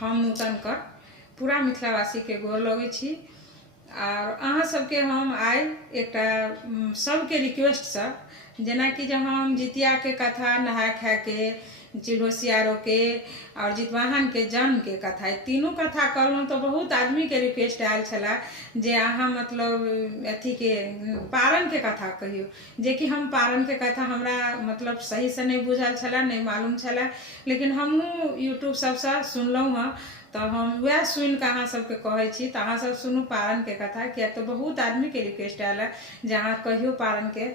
हम नूतन कर पूरा मिथिलावासी के गोर लगे छी। और अहाँ सबके हम आइ एकटा सबके रिक्वेस्ट से जेना कि जब हम जितिया के कथा नहाय खाय के चिड़ोसियारो के और जितवाहन के जन्म के कथा तीनों कथा कहलहुँ तो बहुत आदमी के रिक्वेस्ट आयल छला जे अहाँ मतलब अथी के पारण के कथा कहियो, जे कि हम पारण के कथा हमरा मतलब सही से नहीं बुझल छला, नहीं मालूम छला, लेकिन हमहूँ यूट्यूब सबसे सुनलहुँ हँ। तो हम वह सुन के अहाँ सबके कहै छी, तो अहाँ सब सुनू पारण के कथा, किया तो बहुत आदमी के रिक्वेस्ट आयल है जे अहाँ कहियो पारण के।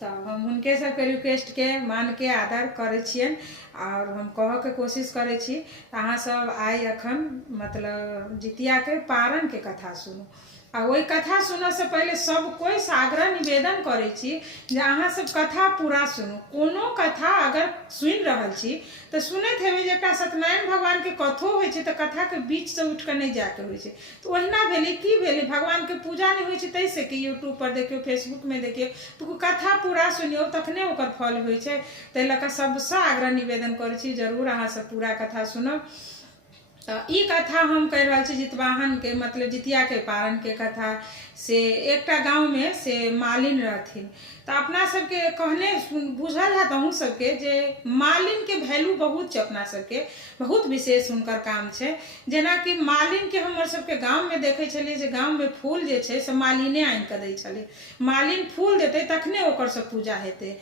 तो हम उनके सबके रिक्वेस्ट के मान के आदर करे छियन और हम कह के कोशिश करे छी। अहाँ सब आइ अखन मतलब जितिया के पारण के कथा सुनू। आ वही कथा सुनने से पहले सब कोई से आग्रह निवेदन करे छी जे अहाँ सब कथा पूरा सुनू। कोनो कथा अगर सुनि रहल छी तो सुनैत हेबै जे एकटा सत्यनारायण भगवान के कथो होइ छै तो कथा के बीच से उठ के नहीं जाके होइ छै। तो ओहिना भेलै कि भेलै भगवान के पूजा नहीं होइ छै तैसे कि यूट्यूब पर देखियो फेसबुक में देखियो तो कथा पूरा सुनियो तखने ओकर फल होइ छै। तै लऽ कऽ सबसे आग्रह निवेदन करै छी जरूर अहाँ सब पूरा कथा सुनब। तो ई कथा हम कह रहा छी जितवाहन के मतलब जितिया के पारण के कथा से एकटा गाँव में से मालिन रहथिन। तो अपना सबके कहने बुझल है अहूँ सबके जे मालिन के वैल्यू बहुत छै, अपना सबके बहुत विशेष हुनकर काम छै। जेना कि मालिन के हमर सबके गाँव में देखे छलियै जे गाँव में फूल जे छै से मालिने आनि के दै छलै। मालिन फूल देतै तखने ओकर सब पूजा हेतै।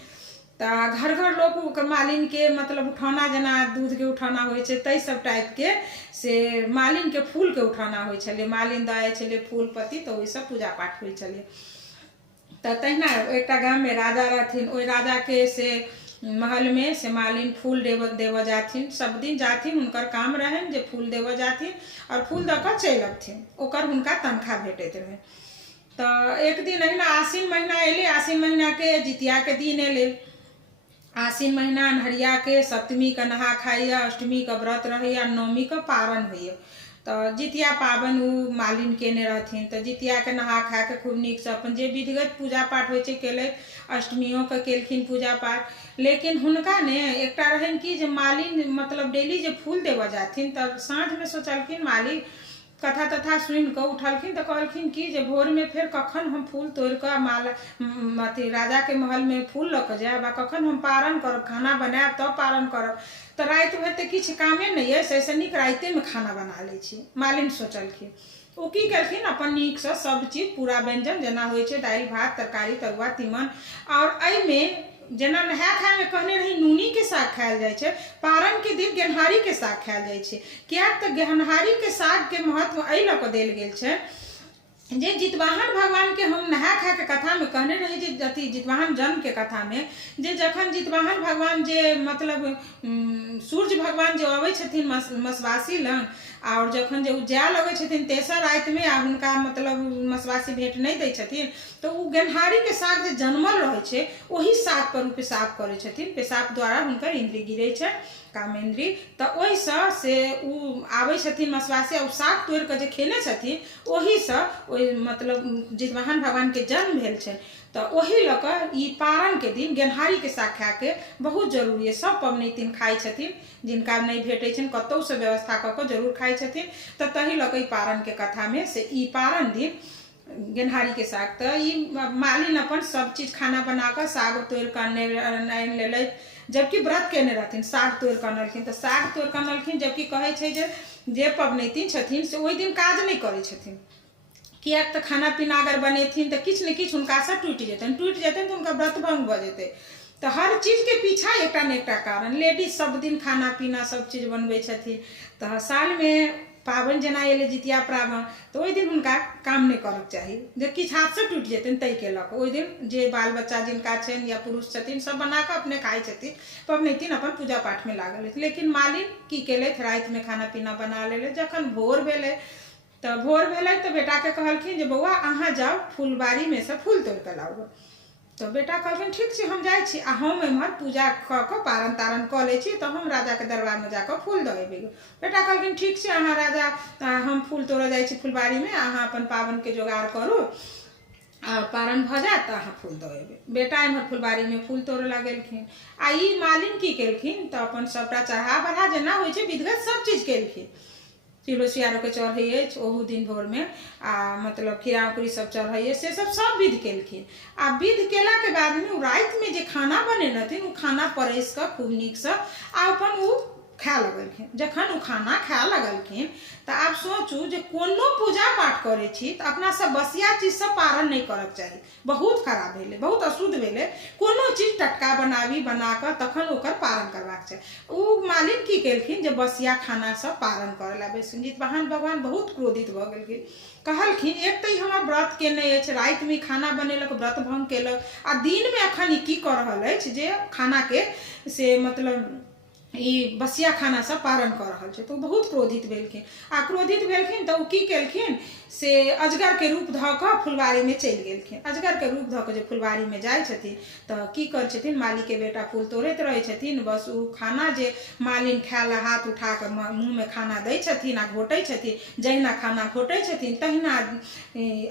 तो घर घर लोग मालिन के मतलब उठौना जेना दूध के उठौना होइ छै तै सब टाइप के से मालिन के फूल के उठौना होइ छलै, मालिन दए छलै फूल पत्ती तो ओहि सब पूजा पाठ होइ छलै। तो तहिना एकटा गाँव में राजा रहथिन, ओहि राजा के से महल में से मालिन फूल देव जाथिन, सब दिन जाथिन, उनकर काम रहन जे फूल देव जाथिन और फूल दऽ कऽ चलि अबथिन, ओकर हुनका तनख्वाह भेटैत रहे। तो एक दिन अहिना आसिन महीना एले, आसिन महीना के जितिया के दिन एले। आसिन महीना अन्हरिया के सप्तमी के नहा खाइए, अष्टमी के व्रत रहैया, नवमी के पारण होइए। तो जितिया पाबन उ मालिन केने रहथिन। तो जितिया के नहा खा के खूब नीक से अपन जे विधिगत पूजा पाठ होइ छै केलक, अष्टमियों के केलखिन पूजा पाठ। लेकिन हुनका ने एकटा रहन कि जे मालिन मतलब डेली जे फूल देव जाथिन तो साँझ में सोचलखिन मालिक कथा तथा सुनि कऽ उठलखिन तो कहलखिन कि जे भोर में फिर कखन हम फूल तोड़ कऽ माला अथी राजा के महल में फूल लऽ कऽ जायब आ कखन हम पारण करब, खाना बनायब तब पारण करब। तो राति भर तो किछु कामे नहीं है, से नीक राइते में खाना बना लै छी, मालिन सोचलखिन। ओ की केलखिन अपन नीक से सब चीज पूरा व्यंजन जेना होइ छै दालि भात तरकारी तरुआ तीमन। और एहिमे जेना नहाय खाय में कहने रही नूनी के साग खायल जाय छै, पारण के दिन गेनहारी के साग खायल जाय छै। कियाक तऽ गेनहारी के साग के महत्व एहि लऽ कऽ देल गेल छै जे जितवाहन भगवान के हम नहाय खाय के कथा में कहने रही जे अथी जितवाहन जन्म के कथा में जे जखन जितवाहन भगवान जे मतलब सूर्य भगवान जे अबै छथिन मसवासी लंग और जखन जे जाय लगै छथिन तेसर राति में आ हुनका मतलब मसवासी भेंट नहीं दै छथिन तो उ गेनहारी के साग जे जनमल रहे छै ओही साग पर उ पेशाब करे छथिन, पेशाब द्वारा हुनकर इंद्री गिरे छै कामेंद्री। तो ओहि से उ आबै छथिन मसवासी और साग तोड़ के जे खेने छथिन ओही से ओहि मतलब जितवाहन भगवान के जन्म भेल छै। तो ओही लऽ कऽ ई पारण के दिन गेनहारी के साग खाय के बहुत जरूरी है। सब पबनैतिन खाइ छथिन, जिनका नहीं भेटै छनि कतौ से व्यवस्था कऽ के जरूर खाइ छथिन। तो तही लऽ कऽ ई पारण के कथा में से ई पारण दिन गेनहारी के साग तो ई मालिन अपन सब चीज खाना बना कर साग तोड़ के आनि लेलथि, जबकि व्रत केने रहथिन साग तोड़ के अनलखिन। तो साग तोड़ के अनलखिन जबकि कहै छै जे पबनैतिन छथिन से ओहि दिन काज नहीं करै छथिन, कियाक तऽ खाना पीना अगर बनेथिन तो किछु ने किछु हुनका से टूटि जेतनि तो हुनका व्रत भंग भऽ जेतै। तो हर चीज के पीछा एकटा ने एकटा कारण, लेडीज सब दिन खाना पीना सब चीज बनबै छथिन। तो साल में पाबनि जेना एलै जितिया पाबनि तो ओहि दिन हुनका काम नहीं करऽ चाही, जे किछु हाथ से टूटि जेतनि ताहि के लऽ कऽ ओहि दिन जे बाल बच्चा जिनका छनि या पुरुष छथिन सब बना कऽ अपने खाइ छथिन, पबनैतिन अपन पूजा पाठ में लागल अछि। लेकिन मालिन की केलथि राति में खाना पीना बना लेलथि। जखन भोर भेलै तो तो बेटा के कहलखिन जे बौआ अहाँ जाओ फूलबाड़ी में से फूल तोड़ के लाओ। तो बेटा कहलखिन ठीक छै हम जाइ छी आ हम एम्हर पूजा कऽ के पारण तारण कऽ लै छी, तो हम राजा के दरबार में जाकर फूल दऽ एबै। बेटा कहलखिन ठीक छै अहाँ राजा हम फूल तोड़ऽ जाइ छी फुलबाड़ी में, अहाँ अपन पाबन के जोगाड़ करू आ पारण भऽ जायत तो अहाँ फूल दऽ एबै। बेटा एम्हर फुलबाड़ी में फूल तोड़ऽ लगलखिन आ ई मालिन की केलखिन तो अपन सबटा चढ़ा बढ़ा जेना होइ छै विधिवत सब चीज केलखिन। तुलसी आरो के चढ़ै ओहू दिन भोर में मतलब खीरा उकरी सब चढ़ै से सब विधि केलखिन। आ विधि केला के बाद में रात में जे खाना बनेलथिन उ खाना परस के खूब नीक से अपन उ खाए लगलखिन। जखन उ खाना खाए लगलखिन तो आप सोचू जे कोनो पूजा पाठ करे छी तो अपना सब बसिया चीज सब पारण नहीं करक चाहिए, बहुत खराब भेले, बहुत अशुद्ध भेले। कोनो चीज टटका बना कर तखन ओकर पारण करबाक चाहिए। उ मालिन की केलखिन जे बसिया खाना सब पारण करे ला बैसलखिन। जितवाहन भगवान बहुत क्रोधित भ गेलखिन, कहलखिन एक तो हमर व्रत केने अछि, रात में खाना बनेलक, व्रत भंग केलक, आ दिन में अखन की कर रहल अछि जे खाना के से मतलब ई बसिया खाना सब पारण कर रहल छै। तो बहुत क्रोधित भेलखिन। आ क्रोधित भेलखिन तो की केलखिन से अजगर के रूप ध के फुलबाड़ी में चलि गेलखिन। अजगर के रूप ध के जे फुलबाड़ी में जाय छथिन तो की कर छथिन, माली के बेटा फूल तोड़ैत रहे छथिन, बस उ खाना जे मालिन खाए ला हाथ उठा के मुंह में खाना दै छथिन आ घोटै छथिन, जहिना खाना घोटै छथिन तहिना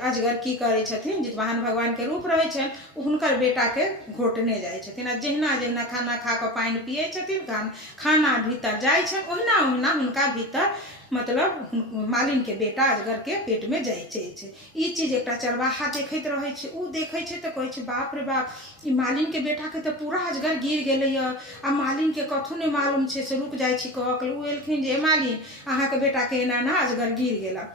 अजगर की करे छथिन, जितवाहन भगवान के रूप रहे छन, हुनकर बेटा के घोटने जाय छथिन। आ जहिना जहिना खाना खा के पानी पिए छथिन, खाना भीतर जाय छन, ओहिना ओहिना हुनका भीतर मतलब मालिन के बेटा अजगर के पेट में जाय छै। ई चीज एकटा चरवाहा देखैत रहे छै। उ देखै छै तो कहै छै बाप रे बाप, ई मालिन के बेटा के तो पूरा अजगर गिर गेलै य। आ मालिन के कथु नहीं मालूम छै से रुक जाय छी कह के उ एलखिन जे मालिन अहाँ के बेटा के एना ना अजगर गिर गेला।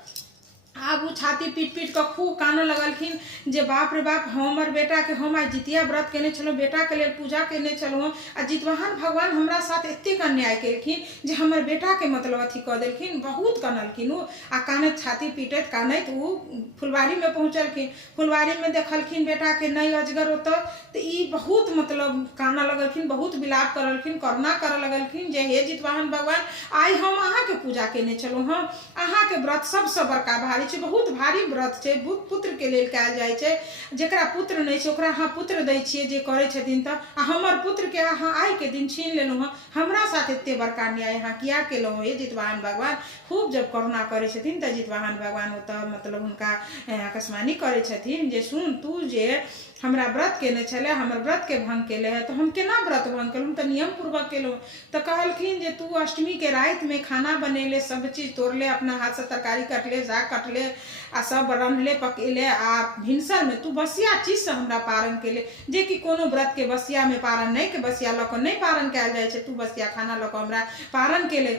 आब उ छाती पीट पीट के खूब कानऽ लगलखिन जे बाप रे बाप, हमर बेटा के हम आई जितिया व्रत केने छलहुँ, बेटा के लेल पूजा केने छलहुँ, आ जितवाहन भगवान हमरा साथ एतेक अन्याय केलखिन जे हमर बेटा के मतलब अथी कऽ देलखिन। बहुत कानलखिन उ, आ कानैत छाती पीटैत कानैत उ फुलबाड़ी में पहुँचलखिन। फुलबाड़ी में देखलखिन बेटा के नहीं अजगर ओतऽ, तो ई बहुत मतलब कानऽ लगलखिन, बहुत विलाप करलखिन, करुणा करऽ लगलखिन जे हे जितवाहन भगवान, आई हम अहाँ के पूजा केने छलहुँ हँ, अहाँ के व्रत सबसे बड़का भारी छै, बहुत भारी व्रत छै, पुत्र के लेल कयल जाय छै। जेकरा पुत्र नहीं छै ओकरा अहाँ पुत्र दै छियै जे करे छथिन त, आ हमर पुत्र के अहाँ आइ के दिन छीन लेलहुँ हँ, हमरा साथ एते बड़का न्याय अहाँ किया केलहुँ हे जितवाहन भगवान। खूब जब करुणा करे छथिन त जितवाहन भगवान ओतऽ मतलब हुनका आकाशवाणी करे छथिन जे सुन, तू जे हमरा व्रत केने छले, हमर व्रत के भंग केले है, तो हम केना व्रत भंग केलहुँ, तो नियम पूर्वक केलहुँ। तो कहलखिन जे तू अष्टमी के रात में खाना बनेले, सब चीज तोड़ले, अपना हाथ से तरकारी कटले, साग कटले, आ सब रंधले पकेले, आ भिनसर में तू बसिया चीज से हमरा पारण केले, जे कि कोनो व्रत के बसिया में पारण नहीं के, बसिया लऽ कऽ नहीं पारण कयल जाय छै, तू बसिया खाना लऽ कऽ हमरा पारण केले।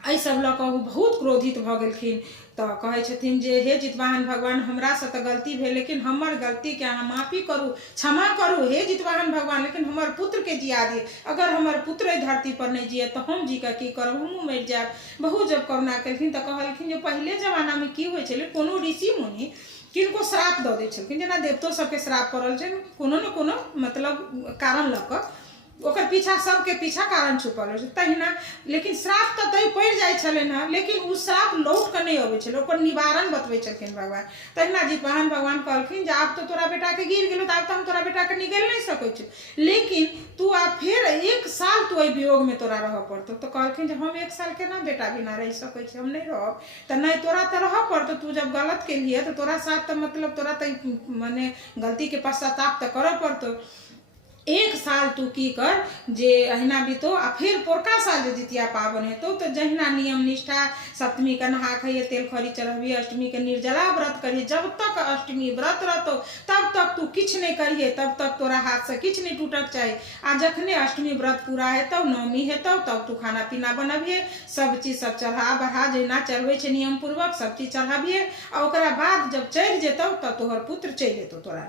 एहि सब लऽ कऽ बहुत क्रोधित भऽ गेलखिन। तो कहै छथिन जे हे जितवाहन भगवान, हमरा से तो गलती भेल, लेकिन हमर गलती के अहाँ माफी करू, क्षमा करू हे जितवाहन भगवान, लेकिन हमर पुत्र के जिया दिए। अगर हमर पुत्र एहि धरती पर नहीं जिए तो हम जी के की करब, हमहूँ मरि जायब। बहुत जब करुणा केलखिन तो कहलखिन जे पहिले जमाना में की होइ छलै, कोनो ऋषि मुनि किनको श्राप दऽ दै छलखिन, जेना देवतो सबके श्राप पड़ल छै, कोनो न कोनो मतलब कारण लऽ कऽ ओकर पीछा सबके पीछा कारण छुपल है तहिना। लेकिन श्राप तो तय पड़ जाय छलै ना, लेकिन उ श्राप लौट के नहीं अबै छलै, ओकर निवारण बतबै छलखिन भगवान। तहिना जितवाहन भगवान कहलखिन जे आब तो तोरा बेटा के गिर गेलो, आब तो हम तोरा बेटा के निगल नहीं सकै छी, लेकिन तू आब फेर 1 साल तू वियोग में तोरा रह पड़तो। तो कहलखिन जे हम 1 साल केना बेटा बिना रह सकै छी, हम नहीं रहब। तो नहीं तोरा तो रह पड़तो, तू जब गलत केलिए तो तोरा साथ तो मतलब तोरा तो माने गलती के पश्चाताप तो करऽ पड़तो। 1 साल तू की कर जे अहिना बीतो, आ फिर पोरका साल जे जितिया पावन हेतौ तो जहिना नियम निष्ठा, सप्तमी के नहा खाइए, तेल खरी चढ़बिए, अष्टमी के निर्जला व्रत करिए। जब तक अष्टमी व्रत रहतो तब तक तू किछ नहीं करिए, तब तक तोरा हाथ से किछ नहीं टूटक चाहिए। आ जखने अष्टमी व्रत पूरा हेतौ, नवमी हेतौ, तब तू खाना पीना बनबिए, सब चीज सब चढ़ा बढ़ा जहिना चढ़बै छै नियम पूर्वक सब चीज चढ़ाबिए। आ ओकरा बाद जब चढ़ जेतौ तब तोहर पुत्र चलि एतौ तोरा।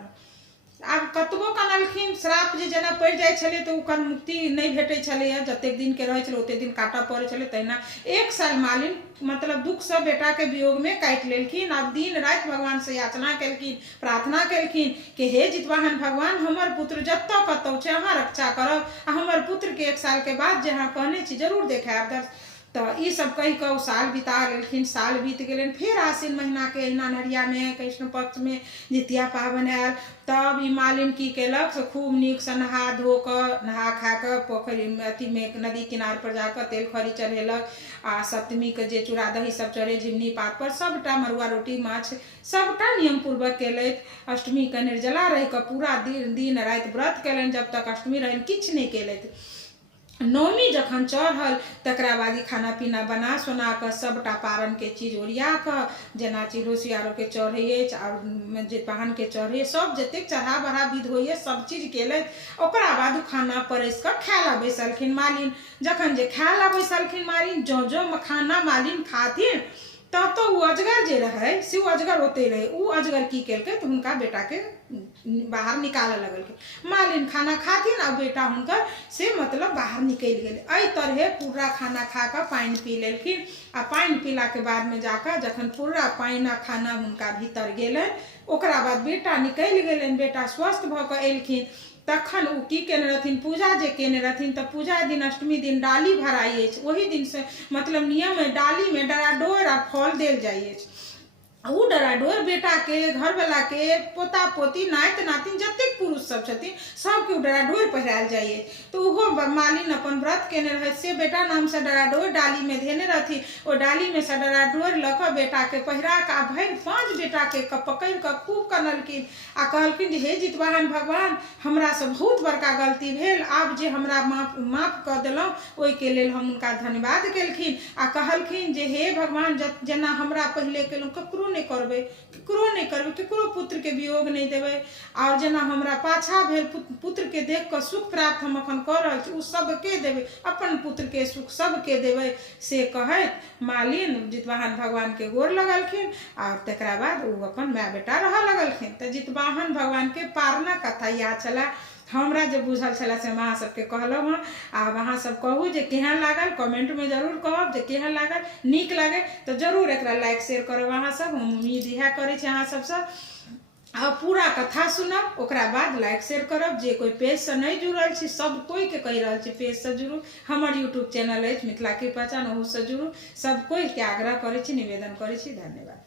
आब कतबो कानलखिन, श्राप जे जेना पड़ि जाय छलै तो ओकर मुक्ति नहीं भेटै छलैया, जतेक दिन के रहै छलै ओते दिन काटऽ पड़ै छलै। तहिना 1 साल मालिन मतलब दुख से बेटा के वियोग में काटि लेलखिन। आब दिन राति भगवान से याचना केलखिन, प्रार्थना केलखिन कि हे जितवाहन भगवान, हमर पुत्र जतऽ कतौ छै अहाँ रक्षा करब, आ हमर पुत्र के 1 साल के बाद जे अहाँ कहने छी जरूर देखायब। तो ई सब कहि कऽ साल बिता लेलखिन। साल बीत गेलनि, फिर आश्विन महीना के अहिना नरिया में कृष्ण पक्ष में जितिया पावन आयल। तब ई मालिन की केलक से खूब नीक से नहा धो कर, नहा खा कर पोखरि अथी में नदी किनार पर जाकर तेल खरी चढ़ेलक। आ सप्तमी के जे चूड़ा दही सब चढ़े झिमनी पात पर, सबटा मरुआ रोटी माछ सबटा नियम पूर्वक केलथि। अष्टमी के निर्जला रहि कऽ पूरा दिन राति व्रत केलनि, जब तक अष्टमी रहनि किछु नहीं केलथि। नौमी जखन चढ़ल तकरा बाद खाना पीना बना सोना कऽ सबटा पारण के चीज ओरिया कऽ जेना चिड़ोसी आरो के चढ़ै अछि और जितवाहन के चढ़ै सब जतेक चढ़ा बढ़ा विध होइए सब चीज केलथि। ओकरा बाद खाना परसि कऽ खाय ला बैसलखिन मालिन। जखन जे खाय ला बैसलखिन मालिन जो खाना मालिन खाथिन तब तो उ अजगर जे रहे से अजगर ओते रहे। उ अजगर की केलकै तो हुनका बेटा के बाहर निकाले लगलखिन। मालिन खाना खाथिन आ बेटा हुनकर से मतलब बाहर निकल गेल। एहि तरहे पूरा खाना खा कऽ पानि पी लेलखिन आ पानि पीला के बाद में जाकर जखन पूरा पानि आ खाना हुनका भीतर गेलनि ओकरा बाद बेटा निकलि गेलनि। बेटा स्वस्थ भऽ कऽ एलखिन तखन उ की केने रहथिन पूजा जे केने रहथिन तऽ पूजा दिन अष्टमी दिन डाली भराई अछि। ओही दिन से मतलब नियम है डाली में डराडोर आ फल देल जाइ अछि। उ डराडोर बेटा के घरवाला के पोता पोती नाति नातिन जतेक पुरुष सब छथिन सबके उ डराडोर पहिरायल जाइए। तो उहो मालिन अपन व्रत केने रहे से बेटा नाम से डराडोर डाली में धेने रहथिन। ओ डाली में से डराडोर लऽ कऽ बेटा के पहिरा कऽ भरि 5 बेटा के पकड़ि कऽ खूब कनलखिन आ कहलखिन जे हे जितवाहन भगवान हमरा से बहुत बड़का गलती भेल, आब जे हमरा माफ कऽ देलहुँ ओहिके लेल हम हुनका धन्यवाद केलखिन आ कहलखिन जे हे भगवान जेना हमरा पहिले केलहुँ ककरो नहीं करबै केकरो पुत्र के वियोग नहीं देबै और जेना हमरा पाछा भेल पुत्र के देख कऽ सुख प्राप्त हम अखन कऽ रहल छी उ सबके देबै, अपन पुत्र के सुख सबके देबै से कहैत मालिन जितवाहन भगवान के गोर लगलखिन और तकरा बाद उ अपन माय बेटा रह लगलखिन। तो जितवाहन भगवान के पारना कथा याद छला हमरा जे बुझल छला से अहाँ सबके कहलहुँ हँ। आब अहाँ सब कहू जे केहन लागल कमेंट में जरूर कहब जे केहन लागल। नीक लगे तो जरूर एकरा लाइक शेयर करब अहाँ सब। हम उम्मीद इएह करै छी अहाँ सबसँ आ पूरा कथा सुनब ओकरा बाद लाइक शेयर करब। जे कोई पेज से नहीं जुड़ल छी सब कोई के कहि रहल छी पेज से जुड़ू। हमर यूट्यूब चैनल अछि मिथिला की पहचान ओहू से जुड़ू। सब कोई के आग्रह करै छी निवेदन करै छी। धन्यवाद।